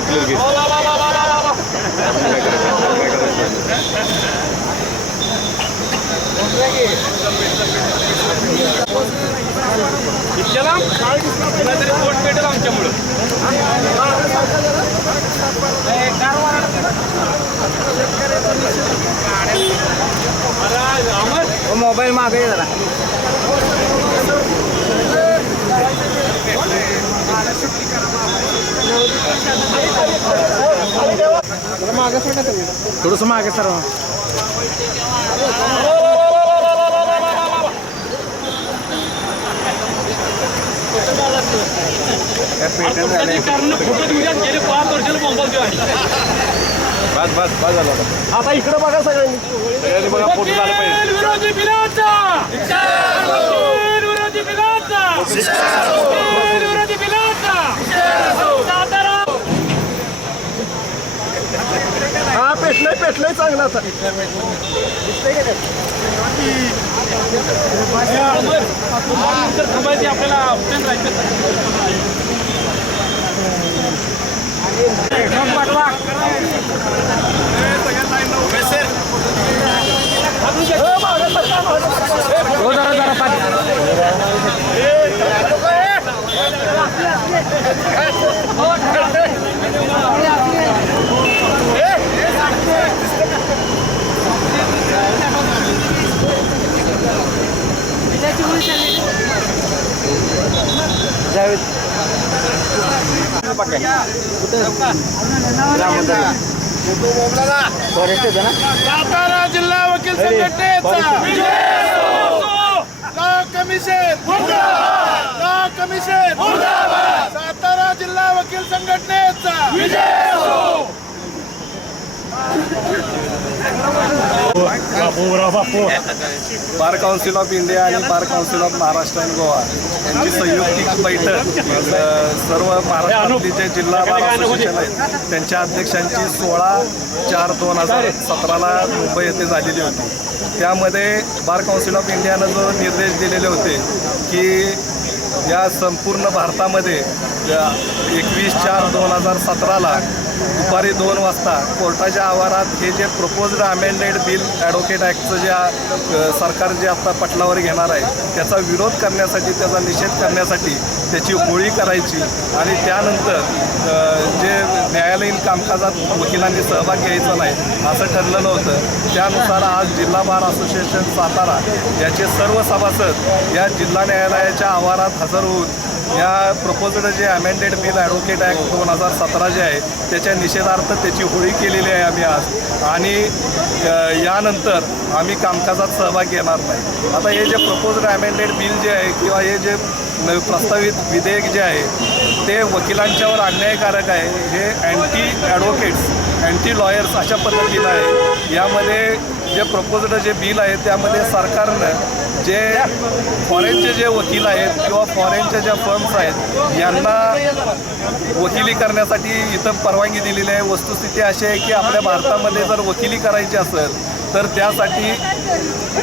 Clear घे रिक्षाला तुला पोट पेटेल आमच्यामुळं. मोबाईल मागे जरा. थोडस मागे सर बस बस बस झालं आता. इकडे बघा सगळ्यांनी. सगळ्यांनी बघा फोटो झाला पाहिजे. विरोधी बिलाचा विरोधी बिलाचा विरोधी बिलाचा सातारा हा पेटलंय चांगलं आता. थांबायची आपल्याला ऑप्शन राहायचं सातारा जिल्हा वकील संघटनेचा. Law commission. Law commission. Satara जिल्हा वकील संघटनेचा. बार काउन्सिल ऑफ इंडिया आणि Bar Council of Maharashtra and Goa यांची संयुक्तिक बैठक सर्व महाराष्ट्रातली जे जिल्हा बार असोसिएशन आहेत त्यांच्या अध्यक्षांची सोळा चार दोन हजार सतराला मुंबई येथे झालेली होती. त्यामध्ये बार काउन्सिल ऑफ इंडियानं जो निर्देश दिलेले होते की या संपूर्ण भारतामध्ये एकवीस चार दोन हजार सतराला दुपारी दोन वाजता कोर्टाच्या आवारात हे जे प्रपोज्ड अमेंडेड बिल ॲडव्होकेट ॲक्टचं जे सरकार जे आता पटलावर घेणार आहे त्याचा विरोध करण्यासाठी त्याचा निषेध करण्यासाठी त्याची होळी करायची आणि त्यानंतर जे न्यायालयीन कामकाजात वकिलांनी सहभाग घ्यायचा नाही असं ठरलेलं होतं त्यानुसार आज जिल्हा बार असोसिएशन सातारा याचे सर्व सभासद या जिल्हा न्यायालयाच्या आवारात हजर होऊन या प्रपोजड जे अमेंडेड बिल ॲडव्होकेट ॲक्ट दोन हजार सतरा जे आहे त्याच्या निषेधार्थ त्याची होळी केलेली आहे आम्ही आज. आणि यानंतर आम्ही कामकाजात सहभाग घेणार नाही. आता हे जे प्रपोजड अमेंडेड बिल जे आहे किंवा हे जे न- प्रस्तावित विधेयक जे आहे ते वकिलांच्यावर अन्यायकारक आहे. हे अँटी ॲडव्होकेट्स अँटी लॉयर्स अशा पद्धतीनं आहे. यामध्ये जे प्रपोजड जे बिल आहे त्यामध्ये सरकारनं जे फॉरेनचे जे वकील आहेत किंवा फॉरेनच्या ज्या फर्म्स आहेत यांना वकिली करण्यासाठी इथं परवानगी दिलेली आहे. वस्तुस्थिती अशी आहे की आपल्या भारतामध्ये जर वकिली करायची असेल तर त्यासाठी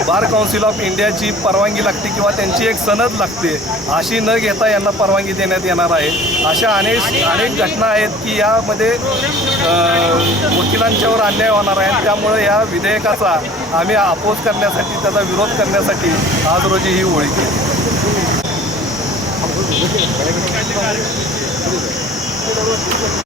बार काउन्सिल ऑफ इंडियाची परवानगी लागते किंवा त्यांची एक सनद लागते अशी न घेता यांना परवानगी देण्यात येणार आहे. अशा अनेक अनेक घटना आहेत की यामध्ये वकिलांच्यावर अन्याय होणार आहे. त्यामुळे या विधेयकाचा आम्ही अपोज करण्यासाठी त्याचा विरोध करण्यासाठी आज रोजी ही होळी केली.